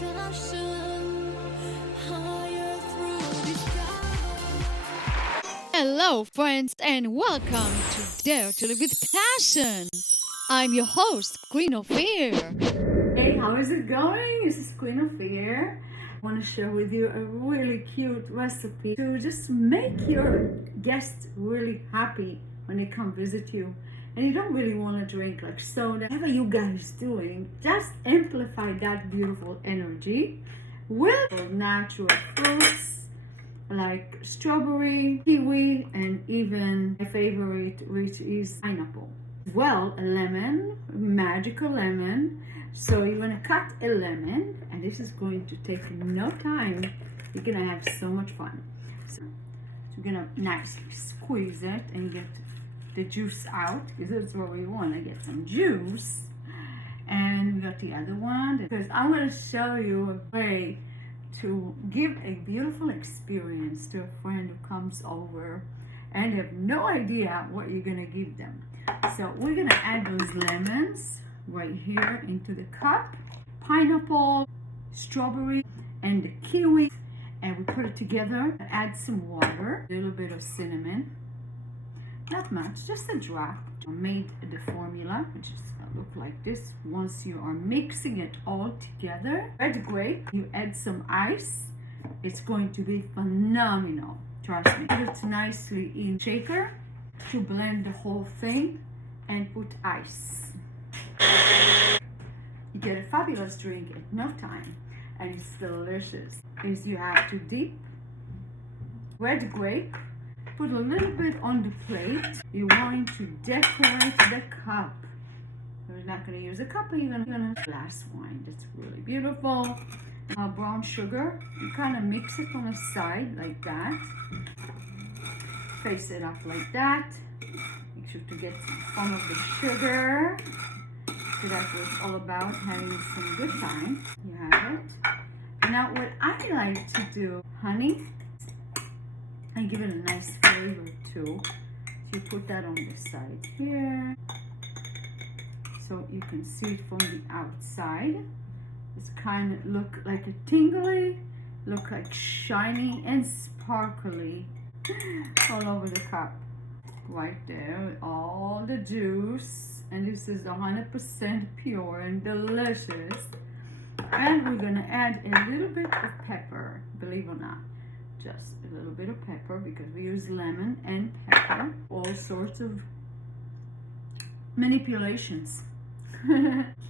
passion, higher through the sky. Hello, friends, and welcome to Dare to Live with Passion. I'm your host, Queen Ofir. Hey, how is it going? This is Queen Ofir. I want to share with you a really cute recipe to just make your guests really happy when they come visit you. And you don't really want to drink like soda. Whatever you guys doing, just amplify that beautiful energy with natural fruits like strawberry, kiwi, and even my favorite, which is pineapple. Well, a lemon, magical lemon. So you're gonna cut a lemon, and this is going to take no time. You're gonna have so much fun. So you're gonna nicely squeeze it and get the juice out, because that's what we want to get some juice. And we got the other one, because I'm gonna show you a way to give a beautiful experience to a friend who comes over and have no idea what you're gonna give them. So we're gonna add those lemons right here into the cup, pineapple, strawberry, and the kiwi, and we put it together. Add some water, a little bit of cinnamon, not much, just a drop. I made the formula, which is look like this. Once you are mixing it all together, red grape, you add some ice. It's going to be phenomenal, trust me. Put it nicely in shaker to blend the whole thing and put ice. You get a fabulous drink in no time, and it's delicious. Is you have to dip red grape, put a little bit on the plate. You're going to decorate the cup. You're not going to use a cup, but you're going to glass wine. That's really beautiful. Brown sugar, you kind of mix it on the side like that. Face it up like that. Make sure to get some of the sugar. So that's what it's all about, having some good time. You have it. Now what I like to do, honey, I give it a nice flavor too. So you put that on the side here, so you can see it from the outside. It's kind of look like a tingly, look like shiny and sparkly all over the cup. Right there with all the juice, and this is 100% pure and delicious. And we're gonna add a little bit of pepper, believe it or not. Just a little bit of pepper, because we use lemon and pepper. All sorts of manipulations.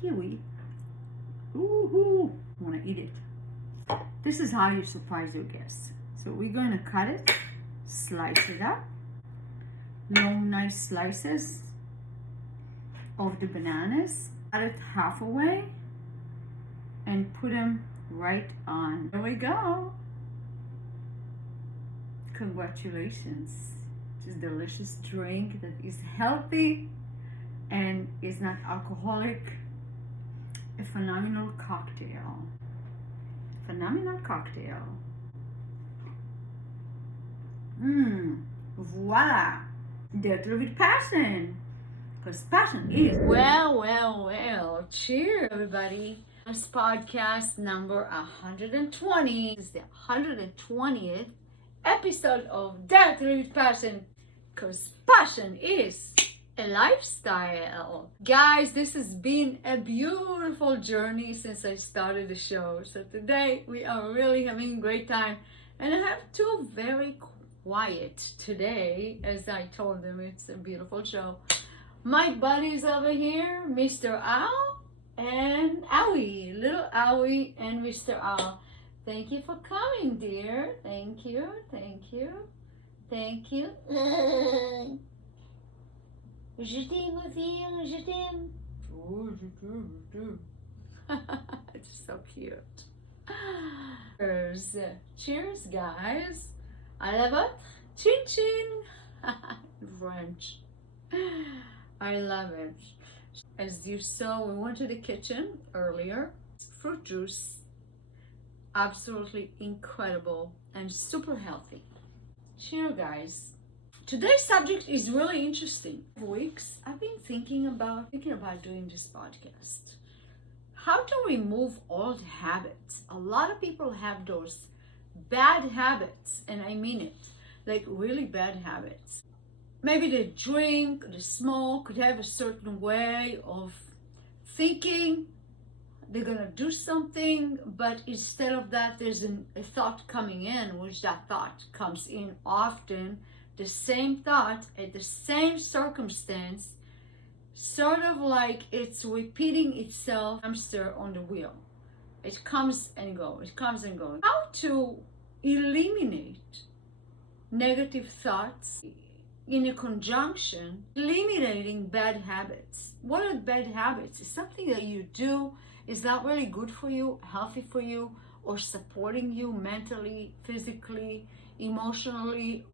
Kiwi. Ooh, wanna eat it. This is how you surprise your guests. So we're gonna cut it, slice it up, long nice slices of the bananas. Cut it half away and put them right on. There we go. Congratulations. It's a delicious drink that is healthy and is not alcoholic. A phenomenal cocktail. Phenomenal cocktail. Voila. Dare to live with passion. Because passion is. Well. Cheers, everybody. This podcast number 120 is the 120th episode of Dare to Live with Passion, because passion is a lifestyle. Guys, this has been a beautiful journey since I started the show. So today we are really having a great time, and I have two very quiet today. As I told them, it's a beautiful show. My buddies over here, Mr. Owl and Owie, little Owie and Mr. Owl. Thank you for coming, dear. Thank you. Je t'aime, Ofir, je t'aime. It's so cute. Cheers, guys. À la vôtre. Chin chin. French. I love it. As you saw, we went to the kitchen earlier. Fruit juice. Absolutely incredible and super healthy. Cheers, guys. Today's subject is really interesting. For weeks, I've been thinking about doing this podcast. how to remove old habits. A lot of people have those bad habits, and I mean it, like really bad habits. Maybe they drink, they smoke, they have a certain way of thinking. They're gonna do something, but instead of that, there's a thought coming in, which that thought comes in often, the same thought at the same circumstance, sort of like it's repeating itself, hamster on the wheel. It comes and goes, it comes and goes. How to eliminate negative thoughts in a conjunction, eliminating bad habits. What are bad habits? It's something that you do is not really good for you, healthy for you, or supporting you mentally, physically, emotionally,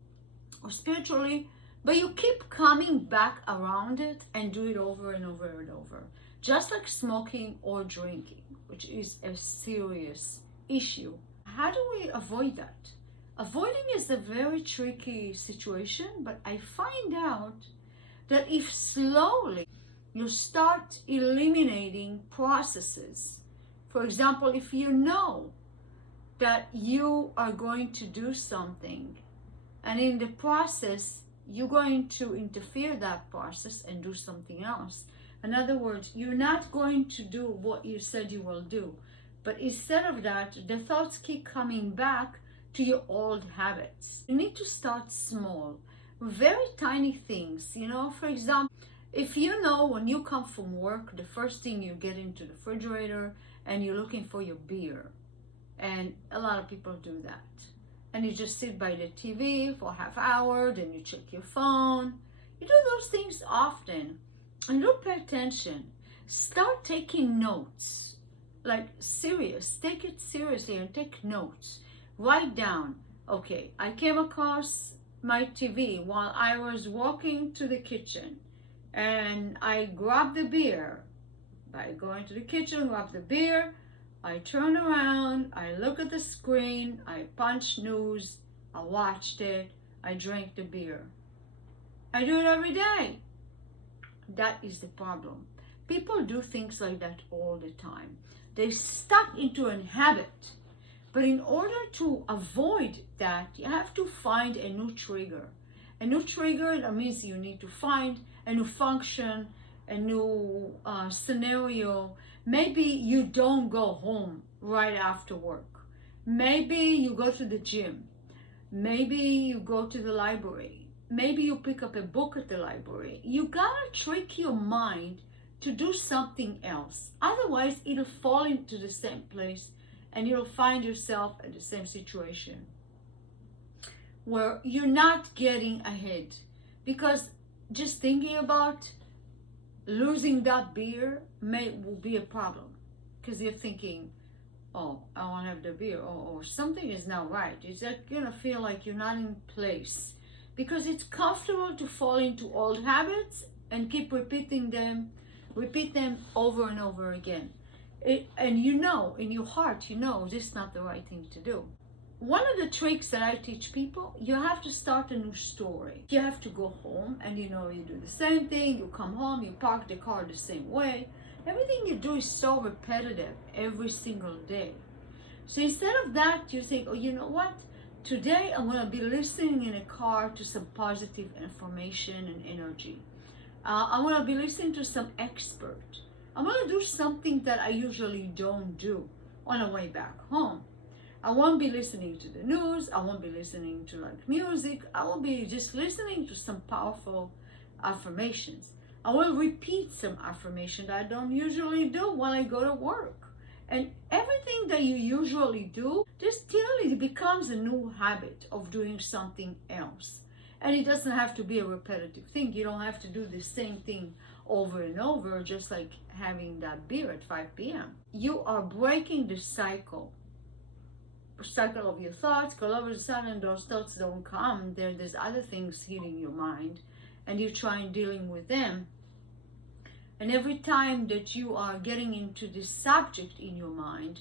or spiritually, but you keep coming back around it and do it over and over and over. Just like smoking or drinking, which is a serious issue. How do we avoid that? Avoiding is a very tricky situation, but I find out that if slowly you start eliminating processes, for example, if you know that you are going to do something and in the process you're going to interfere that process and do something else. In other words, you're not going to do what you said you will do, but instead of that, the thoughts keep coming back to your old habits. You need to start small, very tiny things. For example, if you know when you come from work, the first thing you get into the refrigerator and you're looking for your beer, and a lot of people do that, and you just sit by the TV for a half hour, then you check your phone. You do those things often, and don't pay attention. Start taking notes, like serious. Take it seriously and take notes. Write down, okay, I came across my TV while I was walking to the kitchen, and I grabbed the beer. By going to the kitchen, grab the beer, I turn around, I look at the screen, I punch news, I watched it, I drank the beer. I do it every day. That is the problem. People do things like that all the time. They stuck into a habit. But in order to avoid that, you have to find a new trigger. A new trigger, that means you need to find a new function, a new scenario. Maybe you don't go home right after work. Maybe you go to the gym. Maybe you go to the library. Maybe you pick up a book at the library. You gotta trick your mind to do something else. Otherwise, it'll fall into the same place and you'll find yourself in the same situation where you're not getting ahead. Because just thinking about losing that beer will be a problem, because you're thinking, oh, I won't have the beer, or something is not right. It's like you're gonna feel like you're not in place, because it's comfortable to fall into old habits and keep repeat them over and over again. And in your heart, this is not the right thing to do. One of the tricks that I teach people, you have to start a new story. You have to go home and you do the same thing. You come home, you park the car the same way. Everything you do is so repetitive every single day. So instead of that, you think, oh, you know what? Today I'm going to be listening in a car to some positive information and energy. I'm going to be listening to some expert. I'm going to do something that I usually don't do on the way back home. I won't be listening to the news. I won't be listening to music. I will be just listening to some powerful affirmations. I will repeat some affirmation that I don't usually do when I go to work. And everything that you usually do, just till it becomes a new habit of doing something else. And it doesn't have to be a repetitive thing. You don't have to do the same thing over and over, just like having that beer at 5 p.m. You are breaking the cycle of your thoughts, because all of a sudden those thoughts don't come. There's other things hitting your mind, and you try and dealing with them. And every time that you are getting into this subject in your mind,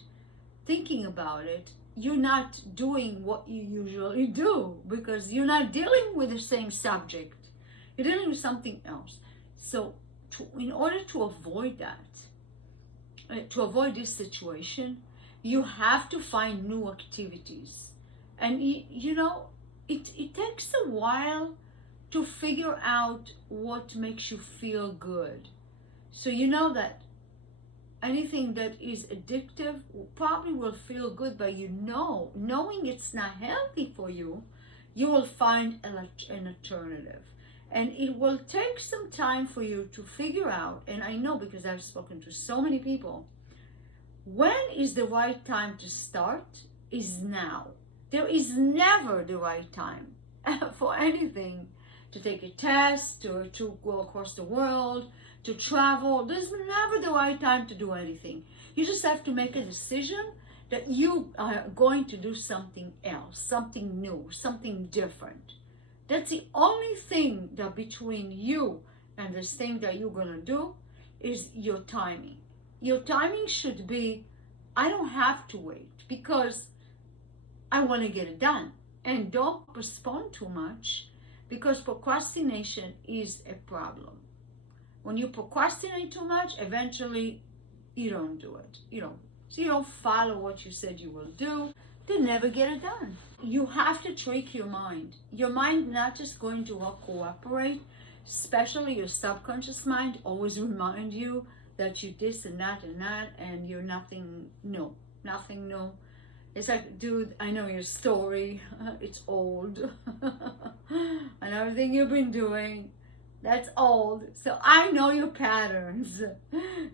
thinking about it, you're not doing what you usually do, because you're not dealing with the same subject. You're dealing with something else. So in order to avoid that, to avoid this situation, you have to find new activities. And it takes a while to figure out what makes you feel good. So you know that anything that is addictive probably will feel good, but knowing it's not healthy for you, you will find an alternative. And it will take some time for you to figure out, and I know because I've spoken to so many people, when is the right time to start is now. There is never the right time for anything, to take a test or to go across the world, to travel. There's never the right time to do anything. You just have to make a decision that you are going to do something else, something new, something different. That's the only thing that between you and this thing that you're going to do is your timing. Your timing should be, I don't have to wait because I want to get it done. And don't postpone too much, because procrastination is a problem. When you procrastinate too much, eventually you don't do it. So you don't follow what you said you will do. They never get it done. You have to trick your mind. Your mind not just going to cooperate, especially your subconscious mind always remind you that you this and that, and you're nothing new. Nothing new. It's like, dude, I know your story. It's old. And everything you've been doing, that's old. So I know your patterns.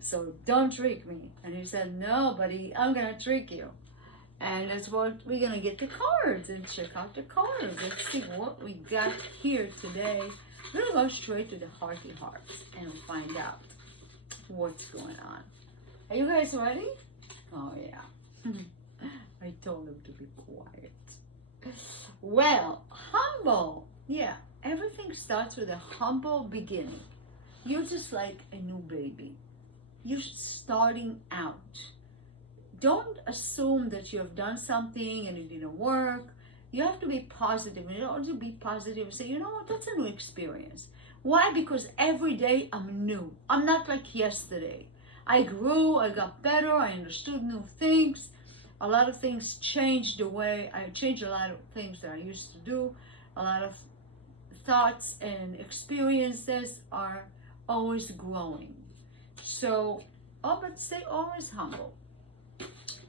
So don't trick me. And he said, no, buddy, I'm going to trick you. And that's what we're going to get the cards and check out the cards. Let's see what we got here today. We're going to go straight to the hearty hearts and find out what's going on. Are you guys ready? Oh, yeah. I told him to be quiet. Well, humble. Yeah, everything starts with a humble beginning. You're just like a new baby. You're starting out. Don't assume that you have done something and it didn't work. You have to be positive. And you don't have to be positive and say, you know what, that's a new experience. Why? Because every day I'm new. I'm not like yesterday. I grew, I got better, I understood new things. A lot of things changed the way, I changed a lot of things that I used to do. A lot of thoughts and experiences are always growing. So, but stay always humble.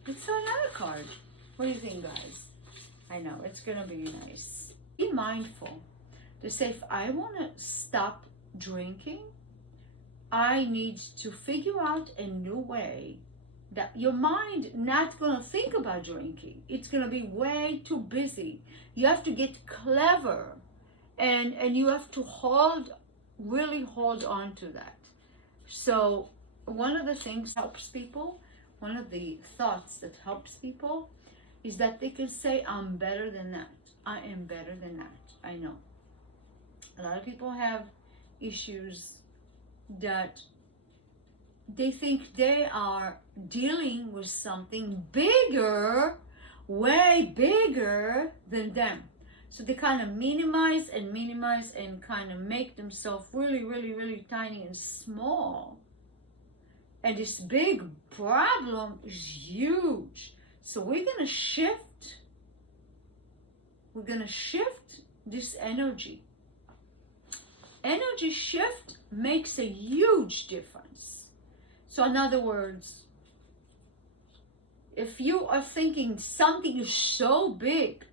Let's try another card. What do you think, guys? I know, it's gonna be nice. Be mindful. They say, if I wanna stop drinking, I need to figure out a new way that your mind not gonna think about drinking. It's gonna be way too busy. You have to get clever, and you have to really hold on to that. So one of the things helps people, one of the thoughts that helps people is that they can say, I'm better than that. I am better than that. I know. A lot of people have issues that they think they are dealing with something bigger, way bigger than them. So they kind of minimize and kind of make themselves really, really, really tiny and small. And this big problem is huge. So we're going to shift. We're going to shift this energy. Energy shift makes a huge difference. So in other words, if you are thinking something is so big,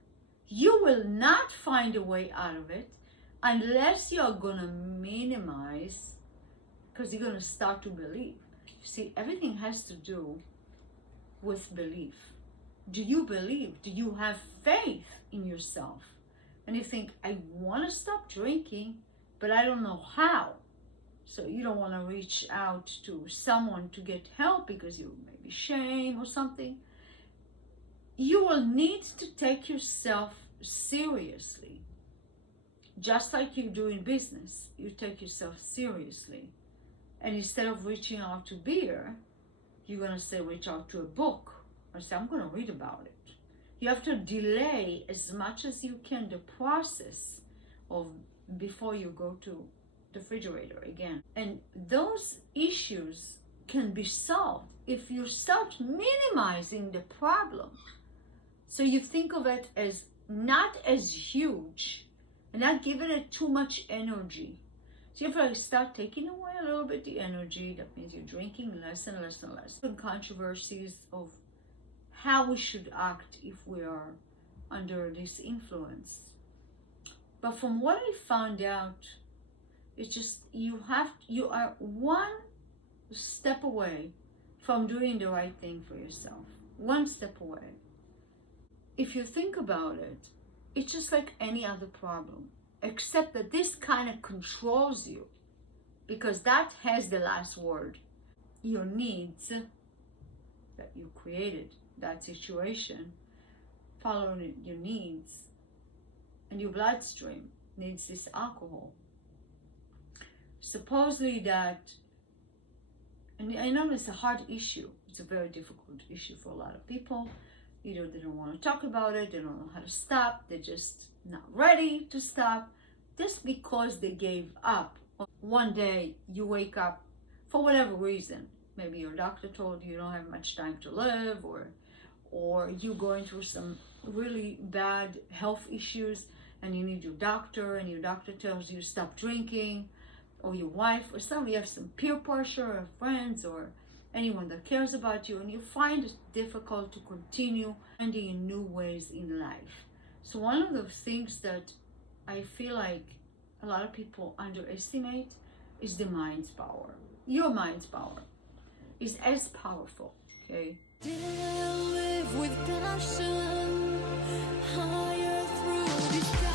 you will not find a way out of it unless you're going to minimize, because you're going to start to believe. You see, everything has to do with belief. Do you believe? Do you have faith in yourself? And you think, I want to stop drinking, but I don't know how. So you don't want to reach out to someone to get help because you maybe shame or something. You will need to take yourself seriously. Just like you do in business, you take yourself seriously. And instead of reaching out to beer, you're going to say, reach out to a book. Or say, I'm going to read about it. You have to delay as much as you can the process of before you go to the refrigerator again. And those issues can be solved if you start minimizing the problem. So you think of it as not as huge and not giving it too much energy. So if I start taking away a little bit the energy, that means you're drinking less and less and less. And controversies of how we should act if we are under this influence. But from what I found out, it's just you are one step away from doing the right thing for yourself. One step away. If you think about it, it's just like any other problem, except that this kind of controls you, because that has the last word. Your needs that you created, that situation, following your needs, and your bloodstream needs this alcohol. Supposedly that, and I know it's a hard issue, it's a very difficult issue for a lot of people. Either they don't want to talk about it, they don't know how to stop, they're just not ready to stop, just because they gave up. One day you wake up for whatever reason. Maybe your doctor told you don't have much time to live, or you're going through some really bad health issues and you need your doctor, and your doctor tells you to stop drinking, or your wife, or somebody, you have some peer pressure, or friends, or anyone that cares about you, and you find it difficult to continue finding new ways in life. So one of the things that I feel like a lot of people underestimate is the mind's power. Your mind's power is as powerful, okay? Still live with passion higher through the sky.